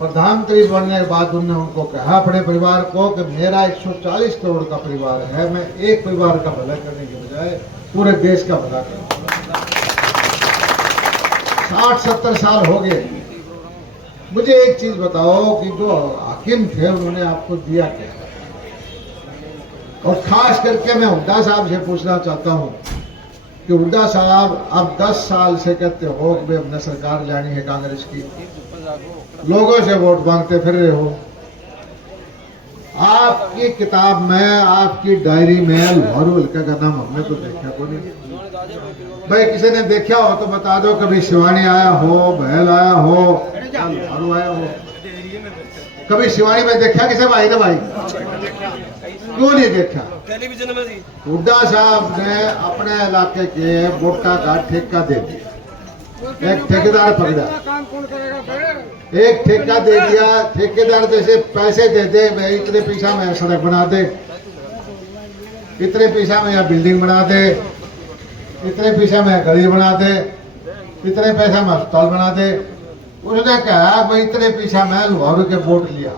प्रधानमंत्री बनने के बाद उन्होंने उनको कहा अपने परिवार को कि मेरा 140 करोड़ का परिवार है, मैं एक परिवार का भला करने के बजाय पूरे देश का भला करूंगा। 60-70 साल हो गए। मुझे एक चीज बताओ कि जो हाकिम थे उन्होंने आपको दिया क्या? और खास करके मैं हुड्डा साहब से पूछना चाहता हूं कि हुड्डा साहब अब 10 साल से कहते हो कि हमने सरकार लानी है कांग्रेस की, लोगों से वोट मांगते फिर रहे हो। आपकी किताब में, आपकी डायरी में लोहारू हल्का का नाम हमने तो देखा को नहीं। भाई किसी ने देखा हो तो बता दो, कभी शिवानी आया हो, बहल आया हो, लोहारू आया हो? कभी शिवानी में देखा किसे भाई ने? भाई क्यों नहीं देखा? टेलीविजन में जी हुड्डा साहब ने अपने इलाके के वोटा का ठेका दे दिया, एक ठेकेदार पकड़ा, एक ठेका दे दिया। ठेकेदार जैसे पैसे दे दे, भाई इतने पैसा में सड़क बना दे, इतने पैसा में यहाँ बिल्डिंग बना दे, इतने पैसा में गली बना दे, इतने पैसा में अस्पताल बना दे। उसने कहा भाई इतने पैसा में लोहारू के वोट लिया।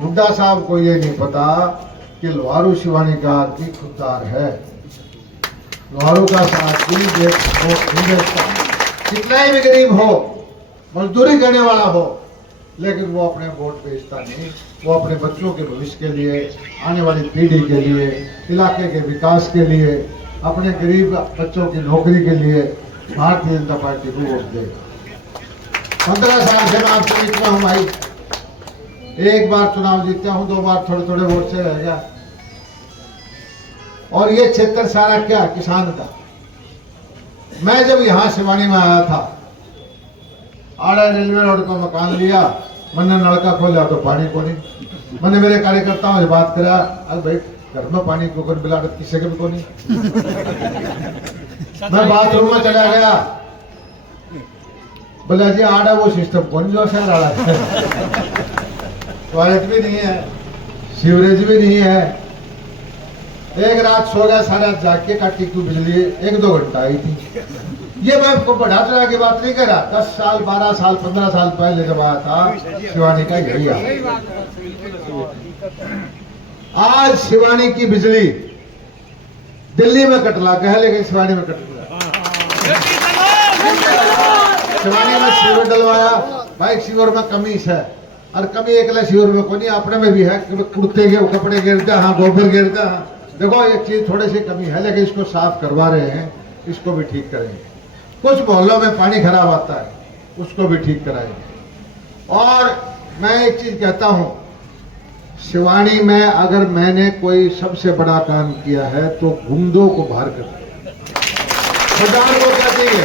हुड्डा साहब को ये नहीं पता कि लोहारू शिवानी का आदमी खुददार है, लोहारू का साथी कितना ही भी गरीब हो, मजदूरी करने वाला हो, लेकिन वो अपने वोट बेचता नहीं। वो अपने बच्चों के भविष्य के लिए, आने वाली पीढ़ी के लिए, इलाके के विकास के लिए, अपने गरीब बच्चों की नौकरी के लिए भारतीय जनता पार्टी को वोट दे। 15 साल से मैं आपसे जीतता हूँ भाई, एक बार चुनाव जीतता हूँ, 2 बार थोड़े थोड़े वोट से रह गया। और ये क्षेत्र सारा क्या किसान का। मैं जब यहाँ शिवानी में आया था, आड़ा रेलवे रोड का मकान लिया, मैंने नलका खोला तो पानी को नहीं। मैंने मेरे कार्यकर्ताओं से बात करा, अरे भाई घर में पानी क्यों कर मिला, किसी के भी को नहीं। मैं बाथरूम में चला गया, बोला जी आड़ा वो सिस्टम कौन जो शहर आड़ा है, टॉयलेट भी नहीं है, सीवरेज भी नहीं है। एक रात सो गया, सारा रात जाग के काटी क्यों बिजली 1-2 घंटा आई थी। ये मैं आपको बढ़ा चढ़ा की बात नहीं कर रहा, 10 साल 12 साल 15 साल पहले जब आया था शिवानी का यही हाल। आज शिवानी की बिजली दिल्ली में कटला है, लेकिन शिवानी में कटला। शिवानी में सीवर डलवाया, भाई सीवर में कमी है, और कमी एक सीवर में को नहीं, अपने में भी है, कुर्ते के कपड़े गिरते हैं, गोबर गिरता है। देखो एक चीज थोड़ी सी कमी है, लेकिन इसको साफ करवा रहे हैं, इसको भी ठीक करेंगे। कुछ मोहल्लों में पानी खराब आता है, उसको भी ठीक कराएंगे। और मैं एक चीज कहता हूं, शिवानी में अगर मैंने कोई सबसे बड़ा काम किया है तो गुंडों को बाहर कर दिया। बाजार को क्या चाहिए?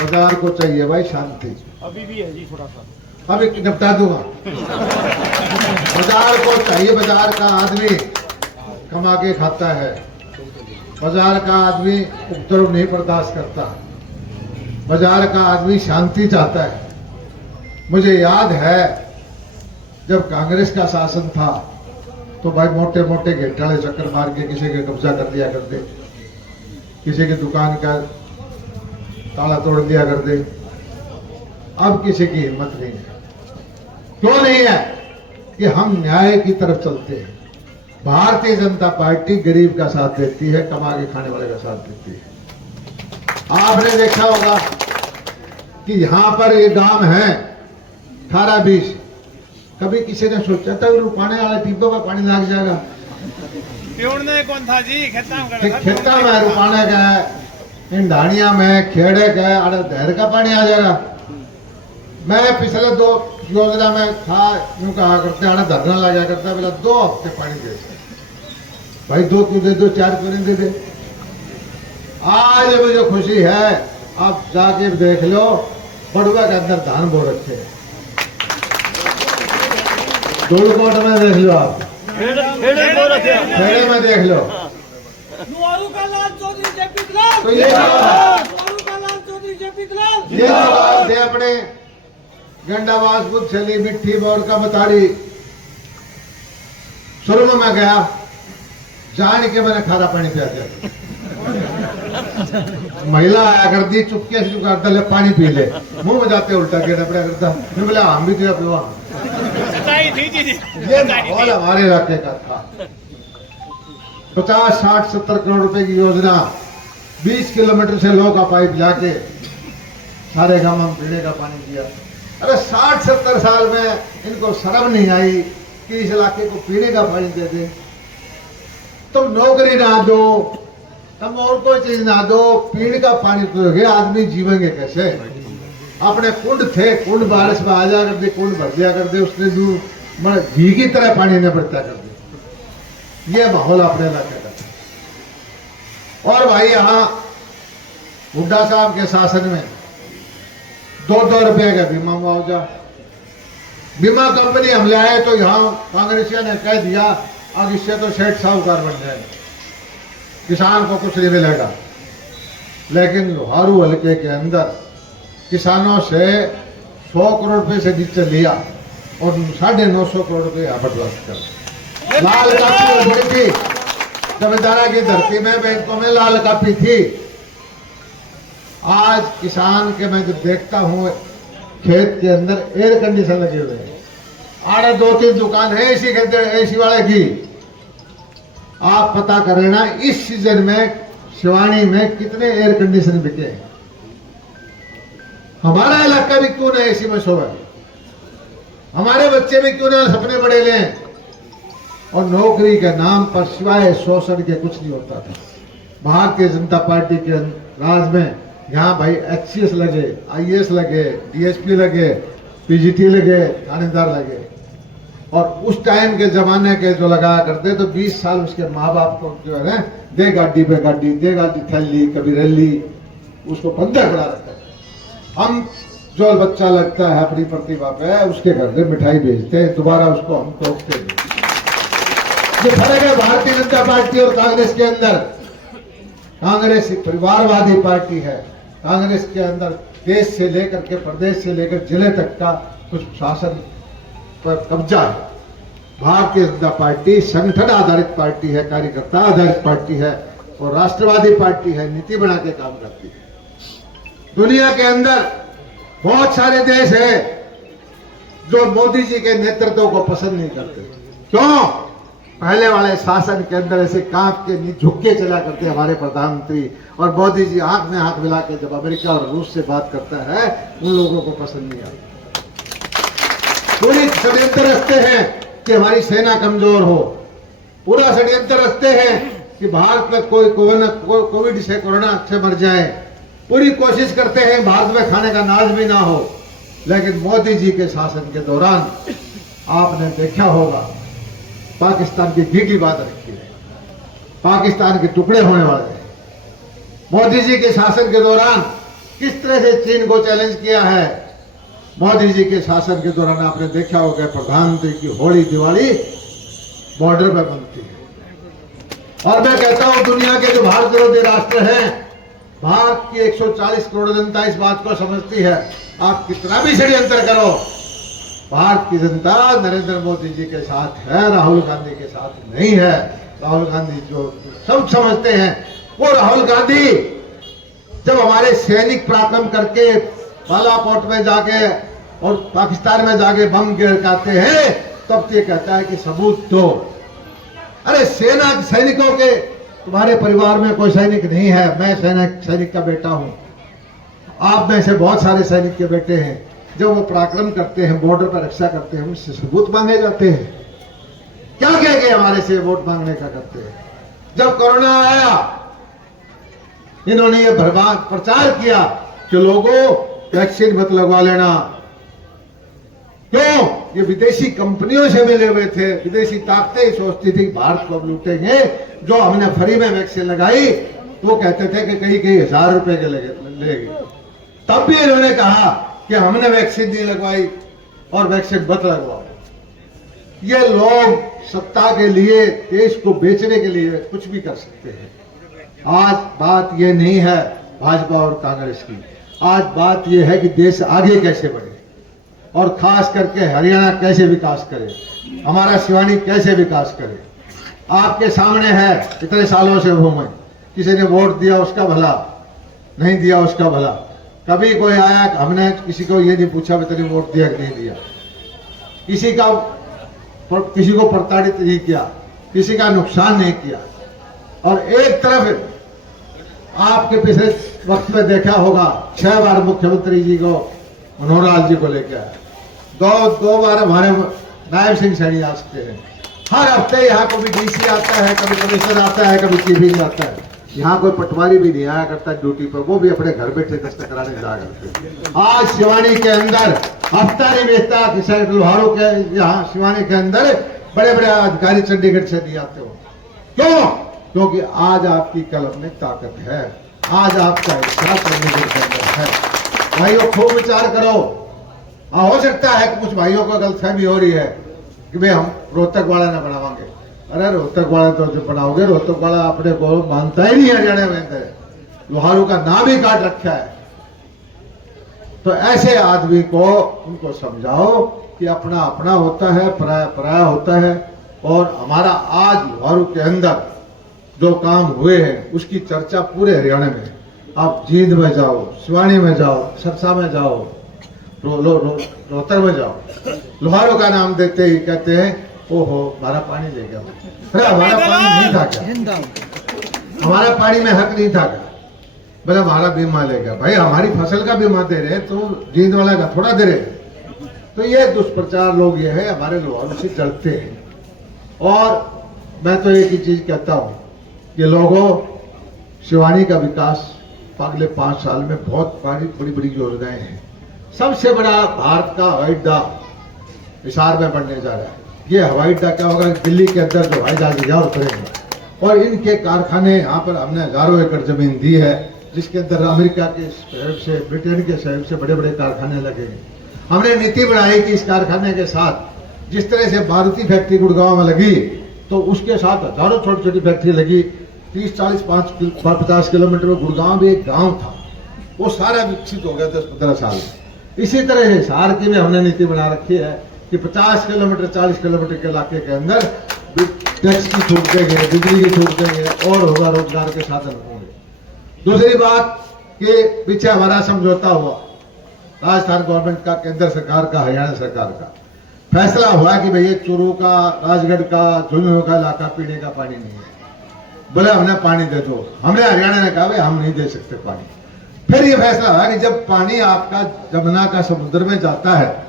बाजार को चाहिए भाई शांति। अभी भी है जी थोड़ा सा, अभी निपटा दूंगा। बाजार को चाहिए, बाजार का आदमी कमा के खाता है, बाजार का आदमी उपद्रव नहीं बर्दाश्त करता, बाजार का आदमी शांति चाहता है। मुझे याद है जब कांग्रेस का शासन था तो भाई मोटे मोटे घेटाले चक्कर मार के किसी के कब्जा कर दिया करते, किसी की दुकान का ताला तोड़ दिया करते। अब किसी की हिम्मत नहीं है। क्यों नहीं है? कि हम न्याय की तरफ चलते हैं। भारतीय जनता पार्टी गरीब का साथ देती है, कमा के खाने वाले का साथ देती है। आपने देखा होगा कि यहां पर एक गांव है 18-20, कभी किसी ने सोचा था रुपाने वाले टीपों का पानी लग जाएगा? कौन था जी? खेता में रुपाने का है, इन ढाणिया में खेड़े का है, अरे दहर का पानी आ जाएगा। मैं पिछले 2 योजना में था, यूं कहा करते आना धरना लगा करता, बोला 2 हफ्ते पानी दे भाई, 2 क्यों दे दो, 4 क्यों नहीं दे दे। आज मुझे खुशी है, आप जाके देख लो बड़ुआ के अंदर धान बो रखे हैं, धूलकोट में देख लो, आप खेड़े में देख लो। तो ये अपने गंडावास बुद्ध चली मिट्टी बोर का बताड़ी शुरू में मैं गया, जान के मैंने खारा पानी पिया दिया। महिला आया करती चुपके से करता ले पानी पी ले, मुंह में जाते उल्टा गेट अपना करता, फिर बोला हम भी तो पीवा। सच्चाई थी जी। ये माहौल हमारे इलाके का था। 50, 60, 70 करोड़ रुपए की योजना 20 किलोमीटर से लो का पाइप जाके सारे गांव में पीने का पानी दिया। अरे 60-70 साल में इनको शर्म नहीं आई कि इस इलाके को पीने का पानी दे दे। तुम नौकरी ना दो, तुम और कोई चीज ना दो, पीने का पानी तो दोगे, आदमी जीवेंगे कैसे? अपने कुंड थे, कुंड बारिश में आ जा कर दे, कुंड भर दिया कर दे, उसने दूर घी की तरह पानी न बढ़ता कर दे। ये माहौल अपने इलाके का था। और भाई यहाँ हुड्डा साहब के शासन में 2-2 रुपए का बीमा मुआवजा, बीमा कंपनी हम ले आए तो यहाँ कांग्रेसियों ने कह दिया अब इससे तो सेठ साहूकार बन जाए, किसान को कुछ नहीं मिलेगा। लेकिन लोहारू हल्के के अंदर किसानों से 100 करोड़ रुपए से नीचे लिया और 950 करोड़ रुपए यहाँ बर्दाश्त कर। लाल कापी थी जमींदारा की धरती में, बैंकों में लाल कापी थी। आज किसान के मैं जब देखता हूँ खेत के अंदर एयर कंडीशन लगे हुए हैं, आड़े 2-3 दुकान है एसी के अंदर, एसी वाले की। आप पता करें ना इस सीजन में शिवानी में कितने एयर कंडीशन बिके हैं। हमारा इलाका भी क्यों ना एसी में सोए, हमारे बच्चे भी क्यों ना सपने बड़े लें। और नौकरी के नाम पर सिवाय शोषण के कुछ नहीं होता था। भारतीय जनता पार्टी के राज में यहाँ भाई HCS लगे, IAS लगे, DSP लगे, PGT लगे, थानेदार लगे। और उस टाइम के जमाने के जो लगाया करते तो 20 साल उसके माँ बाप को जो है दे गाड़ी पे गाड़ी, दे गाड़ी थैली, कभी रैली, उसको बंधक बना रखा है। हम जो बच्चा लगता है अपनी प्रतिभा पे उसके घर में मिठाई भेजते हैं, दोबारा उसको हम टोकते हैं। ये फर्क है भारतीय जनता पार्टी और कांग्रेस के अंदर। कांग्रेस एक परिवारवादी पार्टी है। कांग्रेस के अंदर देश से लेकर के प्रदेश से लेकर जिले तक का कुछ शासन पर कब्जा है। भारतीय जनता पार्टी संगठन आधारित पार्टी है, कार्यकर्ता आधारित पार्टी है और राष्ट्रवादी पार्टी है, नीति बना के काम करती है। दुनिया के अंदर बहुत सारे देश है जो मोदी जी के नेतृत्व को पसंद नहीं करते। क्यों? पहले वाले शासन के अंदर ऐसे कांप के झुक के चला करते हमारे प्रधानमंत्री, और मोदी जी आंख में आंख मिला के जब अमेरिका और रूस से बात करता है उन लोगों को पसंद नहीं आता। पूरी षड्यंत्र रचते हैं कि हमारी सेना कमजोर हो, पूरा षड्यंत्र रचते हैं कि भारत में कोई कोविड से कोरोना से मर जाए, पूरी कोशिश करते हैं भारत में खाने का अनाज भी ना हो। लेकिन मोदी जी के शासन के दौरान आपने देखा होगा पाकिस्तान की घी की बात रखी है, पाकिस्तान के टुकड़े होने वाले हैं। मोदी जी के शासन के दौरान किस तरह से चीन को चैलेंज किया है। मोदी जी के शासन के दौरान आपने देखा होगा प्रधानमंत्री की होली दिवाली बॉर्डर पर बनती है। और मैं कहता हूं दुनिया के जो भारत विरोधी राष्ट्र हैं, भारत की 140 करोड़ जनता इस बात को समझती है, आप कितना भी षड्यंत्र करो, भारत की जनता नरेंद्र मोदी जी के साथ है, राहुल गांधी के साथ नहीं है। राहुल गांधी जो सब समझते हैं, वो राहुल गांधी जब हमारे सैनिक पराक्रम करके बालाकोट में जाके और पाकिस्तान में जाके बम गिराते हैं, तब ये कहता है कि सबूत दो। अरे सेना सैनिकों के, तुम्हारे परिवार में कोई सैनिक नहीं है, मैं सैनिक का बेटा हूं, आप में से बहुत सारे सैनिक के बेटे हैं। जब वो पराक्रम करते हैं, बॉर्डर पर रक्षा करते हैं, उनसे सबूत मांगे जाते हैं। क्या कह के हमारे से वोट मांगने का करते हैं। जब कोरोना आया इन्होंने ये प्रचार किया कि लोगों वैक्सीन मत लगवा लेना। क्यों? ये विदेशी कंपनियों से मिले हुए थे, विदेशी ताकतें सोचती थी भारत को अब लूटेंगे। जो हमने फ्री में वैक्सीन लगाई तो कहते थे कि कहीं 1000 रुपए के लेंगे। तब भी इन्होंने कहा कि हमने वैक्सीन नहीं लगवाई और वैक्सीन मत लगवाओ। ये लोग सत्ता के लिए, देश को बेचने के लिए कुछ भी कर सकते हैं। आज बात ये नहीं है भाजपा और कांग्रेस की, आज बात ये है कि देश आगे कैसे बढ़े और खास करके हरियाणा कैसे विकास करे, हमारा शिवानी कैसे विकास करे। आपके सामने है, इतने सालों से हूं मैं, किसी ने वोट दिया उसका भला, नहीं दिया उसका भला। कभी कोई आया, हमने किसी को ये नहीं पूछा भी तेरी वोट दिया कि नहीं दिया, किसी को प्रताड़ित नहीं किया, किसी का नुकसान नहीं किया। और एक तरफ आपके पिछले वक्त में देखा होगा 6 बार मुख्यमंत्री जी को, मनोहर लाल जी को लेकर आया, दो बार हमारे नायब सिंह सैनी आ सकते हैं। हर हफ्ते यहाँ कभी डीसी आता है, कभी कमिश्नर आता है, कभी चीफ आता है। यहाँ कोई पटवारी भी नहीं आया करता ड्यूटी पर, वो भी अपने घर बैठे दस्तक कराने जाया करते। आज शिवानी के अंदर हफ्ता नहीं बेचता कि लोहारों के यहाँ शिवानी के अंदर बड़े बड़े अधिकारी चंडीगढ़ से नहीं आते हो। क्यों? क्योंकि आज आपकी कलम में ताकत है, आज आपका हिस्सा चंडीगढ़ के अंदर है। भाइयों खूब विचार करो। हो सकता है कि कुछ भाइयों को गलतफहमी हो रही है कि भाई हम रोहतक वाला ना बनावांगे। अरे रोहतक वाला तो जो बनाओगे, रोहतक वाला अपने को मानता ही नहीं हरियाणा में, लोहारू का नाम ही काट रखा है। तो ऐसे आदमी को उनको समझाओ कि अपना अपना होता है, पराया पराया होता है। और हमारा आज लोहारू के अंदर जो काम हुए हैं उसकी चर्चा पूरे हरियाणा में, आप जींद में जाओ, शिवानी में जाओ, सरसा में जाओ, रोहतक में जाओ, लोहारू का नाम देते ही कहते हैं ओहो हमारा पानी ले गया। अरे हमारा पानी नहीं था क्या? हमारा पानी में हक नहीं था क्या? बोले हमारा बीमा ले गया। भाई हमारी फसल का बीमा दे रहे तो जींद वाला का थोड़ा दे रहे। तो ये दुष्प्रचार लोग ये है हमारे लोगों से डरते हैं। और मैं तो एक ही चीज कहता हूं कि लोगों, शिवानी का विकास अगले 5 साल में बहुत बड़ी बड़ी योजनाएं हैं। सबसे बड़ा भारत का हवाई अड्डा हिसार में बनने जा रहा है। ये हवाई अड्डा क्या होगा, दिल्ली के अंदर जो हवाई जहाज यहाँ उतरेंगे और इनके कारखाने, यहाँ पर हमने हजारों एकड़ जमीन दी है जिसके अंदर अमेरिका के सहयोग से, ब्रिटेन के सहयोग से बड़े बड़े कारखाने लगेंगे। हमने नीति बनाई कि इस कारखाने के साथ जिस तरह से मारुति फैक्ट्री गुड़गांव में लगी तो उसके साथ हजारों छोटी छोटी फैक्ट्री लगी। 30, 40, 50 किलोमीटर में गुड़गांव भी एक गांव था, वो सारा विकसित हो गया 10-15 साल में। इसी तरह हिसार की में हमने नीति बना रखी है कि 50 किलोमीटर 40 किलोमीटर के इलाके के अंदर टैक्स की छूट देंगे, बिजली की छूट देंगे और होगा रोजगार के साधन होंगे। दूसरी बात कि पीछे हमारा समझौता हुआ राजस्थान गवर्नमेंट का, केंद्र सरकार का, हरियाणा सरकार का फैसला हुआ कि भैया चूरू का, राजगढ़ का, झुंझुनू का इलाका पीने का पानी नहीं है। बोले हमने पानी दे दो। हमने हरियाणा ने कहा भाई हम नहीं दे सकते पानी। फिर ये फैसला हुआ कि जब पानी आपका जमुना का समुद्र में जाता है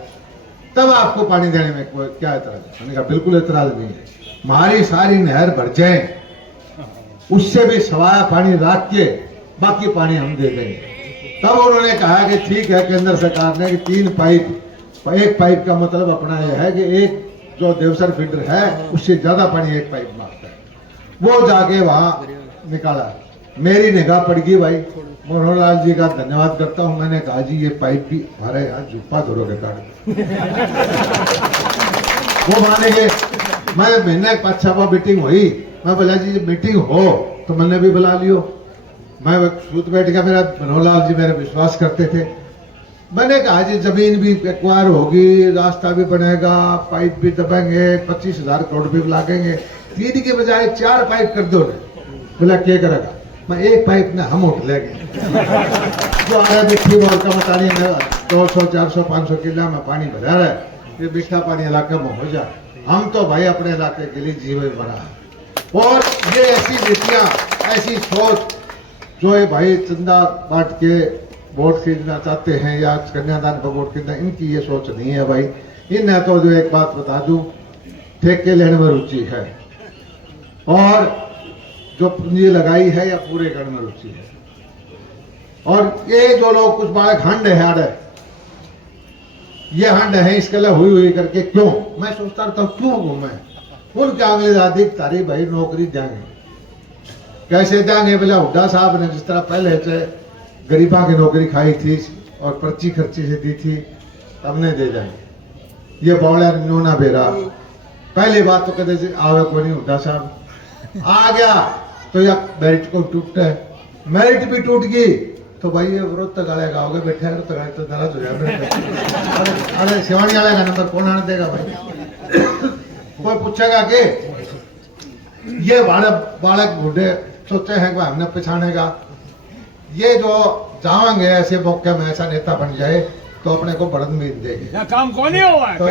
तब आपको पानी देने में कोई क्या एतराज? मैंने कहा बिल्कुल एतराज नहीं है। हमारी सारी नहर भर जाए, उससे भी सवाया पानी राख के बाकी पानी हम दे देंगे। तब उन्होंने कहा कि ठीक है, केंद्र सरकार ने कि 3 पाइप, एक पाइप का मतलब अपना यह है कि एक जो देवसर फीडर है उससे ज्यादा पानी एक पाइप मांगता है, वो जाके वहां निकाला। मेरी निगाह पड़ गई भाई, मनोहर लाल जी का धन्यवाद करता हूं। मैंने कहा जी ये पाइप भी हमारे यहाँ जुप्पा धरोगे काट। वो मानेंगे। मैं महीने 5-6 मीटिंग हुई, मैं बोला जी मीटिंग हो तो मैंने भी बुला लियो। मैं सूत बैठ गया, मेरा मनोहर लाल जी मेरे विश्वास करते थे। मैंने कहा जी जमीन भी एक्वायर होगी, रास्ता भी बनेगा, पाइप भी दबेंगे, 25,000 करोड़ भी लागेंगे, 3 के बजाय 4 पाइप कर दो। बोला क्या करेगा? मैं एक पाइप ने हम उठ लेंगे। जो आ रहा मिट्टी बोल का बतानी में 200, 400, 500 किला में पानी भरा रहा है, ये मीठा पानी इलाके में हो जाए। हम तो भाई अपने इलाके के लिए जीवन बना है। और ये ऐसी नीतियां, ऐसी सोच जो है भाई चंदा बांट के वोट खरीदना चाहते हैं या कन्यादान पर वोट खरीदना, इनकी ये सोच नहीं है भाई। इन्हें तो जो एक बात बता दूं, ठेके लेने में रुचि है और जो पूंजी लगाई है या पूरे करने में रुचि है। और ये जो लोग कुछ बड़े खंड है, ये हंड है इसके लिए हुई करके क्यों, मैं सोचता रहता हूँ क्यों घूमे उनके आगे अधिक तारीफ भाई नौकरी देंगे। कैसे देंगे? बोला हुड्डा साहब ने जिस तरह पहले से गरीबा की नौकरी खाई थी और पर्ची खर्ची से दी थी, हमने दे जाएंगे। ये बौड़ा नोना बेरा पहली बात तो कहते आवे को नहीं, हुड्डा साहब आ गया तो या मेरिट को टूटता है, मेरिट भी टूट गई तो भाई ये विरोध तक आले गाओगे बैठे हैं तो नाराज हो जाए। अरे शिवानी वाले का नंबर कौन आने देगा भाई? कोई पूछेगा कि ये बालक बूढ़े सोचे हैं कि हमने पिछाने का ये जो जाएंगे ऐसे मौके में ऐसा नेता बन जाए तो अपने को बढ़त मिल देगी। ना काम कौन ही हुआ तो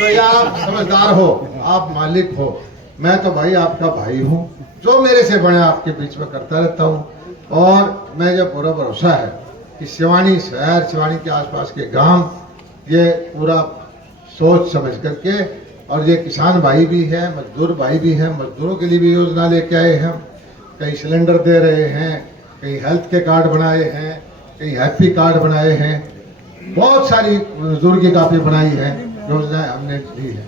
ये आप समझदार हो, आप मालिक हो, मैं तो भाई आपका भाई हूँ, जो मेरे से बड़े आपके बीच में करता रहता हूँ। और मुझे पूरा भरोसा है कि शिवानी शहर, शिवानी के आसपास के गांव ये पूरा सोच समझ करके, और ये किसान भाई भी है, मजदूर भाई भी हैं, मजदूरों के लिए भी योजना लेके आए हैं, कई सिलेंडर दे रहे हैं, कई हेल्थ के कार्ड बनाए हैं, कई हैप्पी कार्ड बनाए हैं, बहुत सारी मजदूर की काफी बनाई है योजनाएं हमने दी है।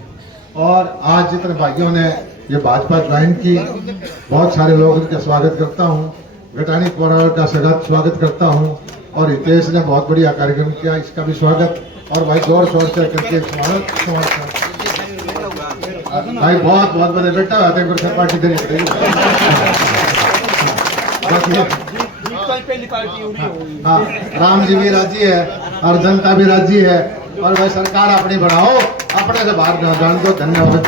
और आज जितने भाइयों ने ये भाजपा ज्वाइन की, बहुत सारे लोगों का स्वागत करता हूँ, घटानी कोराल का स्वागत करता हूँ, और हितेश ने बहुत बढ़िया कार्यक्रम किया, इसका भी स्वागत। और भाई जोर शोर से करके स्वागत भाई, बहुत बहुत बड़े बेटा आते हैं पार्टी देनी पड़ेगी। हाँ, राम जी भी राजी है और जनता भी राजी है, और भाई सरकार अपनी बढ़ाओ, अपने से बाहर न जान दो। धन्यवाद।